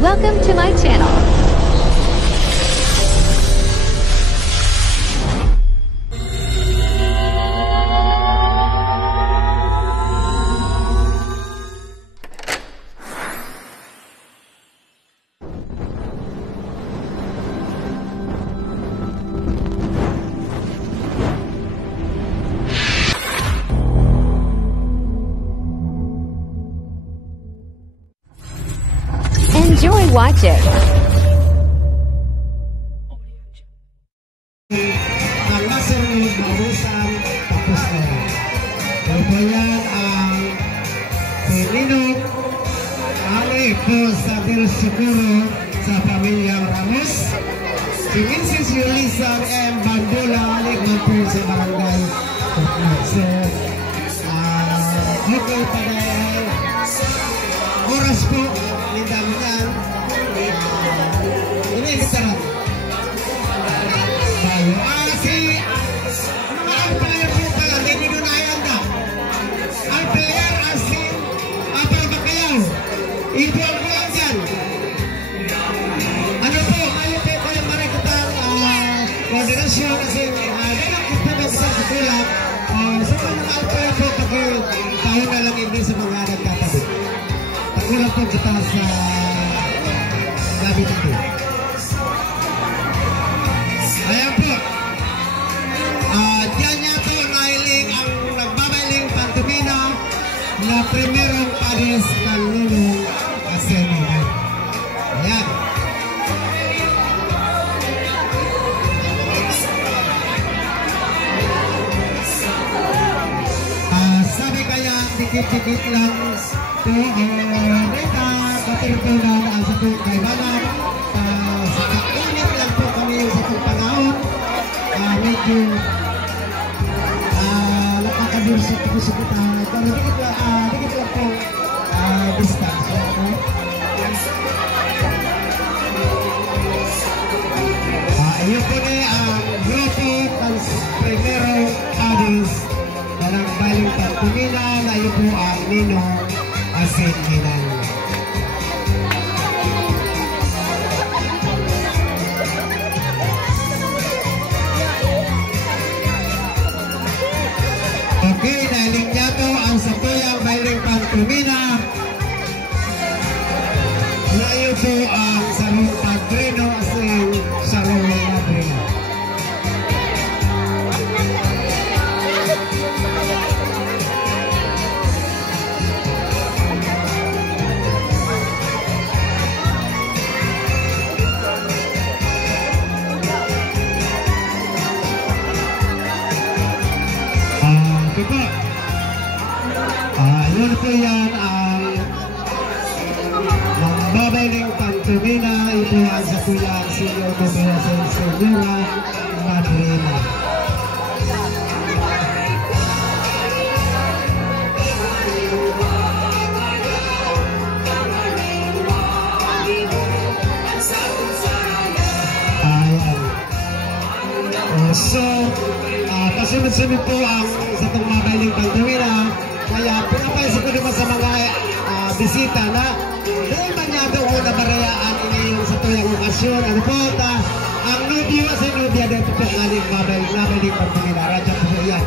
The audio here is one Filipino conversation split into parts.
Welcome to my channel. Enjoy watching. Ang nasunod, mausan, tapos na yan. Ito po yan ang Pilinog, Ali po sa Del Socorro sa pamilyang Ramos. Si Mrs. Yulisan M. Bandula, Ali po sa barangay. So, okay pa dahil oras po, linda mo yan. Ini literal. Si mga player po pala, hindi doon ayanda. Ang player asin, para bakayaw. Ipo ang buwan dyan. Ano po, ngayon po kayo marikitang koordinasyon kasi dalang kupibig sa kutulang. So mga player po, taon na lang hindi sa mga nagkatabi. Tagulang po kita sa gabi dito. Ayan po. Diyan niya po nailing ang nagbabailing pantumina na primerong pares ng Nunong Asemi. Ayan. Sabi kaya dikit-dikit lang po Rita katirtunan ang sa itong kaibanan. Sa kainit lang po kami sa itong panahon. Medyo nakakadir sa pagkasukutan. Pero dikit lang po distance. Ayun po na ang grupo ng primero Adis ng Baling Pantumina na yun po ang Ninong Asin Ginang. Okay, nailing niya po ang Satuyang Baling Pantumina na yun po ang Sarong Padrino Asin Sarong Padrino. Yun po yan ang magbabailing pantumina. Ito ang sa tuyang Senyor Mobila sa Senyora Madrina. Ayan. So, pasunod-sunod po ang sa itong mabailing pantumina. Kaya pinapaisip ko naman sa mga bisita na dahil man niya doon kung nabarayaan ini sa tuyang okasyon. Ano po, ang nubyo sa nubya dito po ang aling mabalik pagpangila. Radya po yan.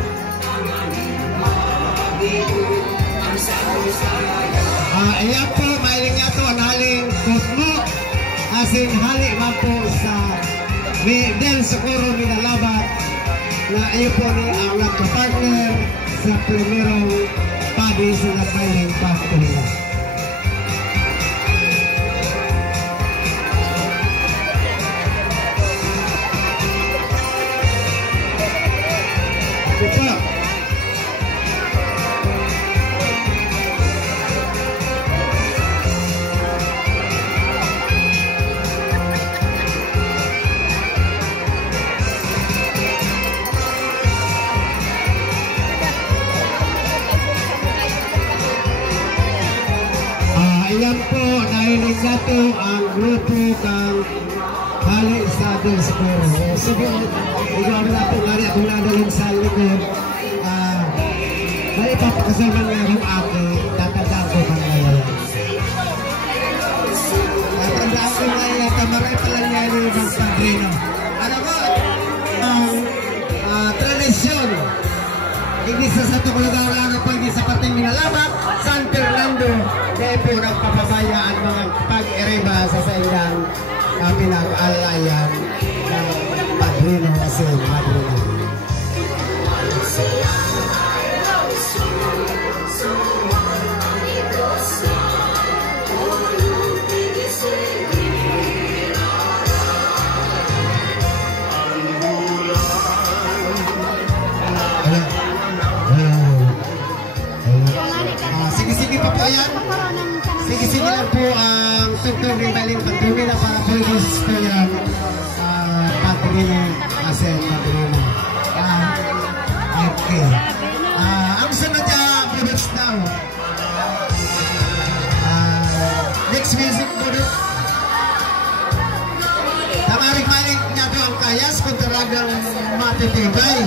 Ayan po, mailing niya ito ang haling Cosmo. Asin hali man po sa Del Socorro Minalabat na iyo po ni ang nagka-partner sa primerong padi sa nagbaling pagpangila. Ito. Ayan po, nahilig na ito ang grupo ng hali sa Del Socorro. Sabi, ikaw na ito, gari akong nadalhin sa likod. May ipapakasama nga ng ate, tatandaan ko kang ngayon. ang umay tamaray pala niya ni Bang Padrino. Ano ko? Ang tradisyon. Hindi sa tukulugang lang po, hindi sa parting Minalabak, San Fernando, dahil po nagpapabaya ang mga pag-eriba sa saindang pinag-alayan ng Padrino kasi Padrino. Sige-sige pa po yan. Sige-sige lang po ang tugtog ng Baling Padrino na para po gusto yan Padrino kasi Padrino. Okay. Ang sunod niya, Proverbs now. Next music po doon. Tamarik-marik niya po ang kayas kung talagang matitibay.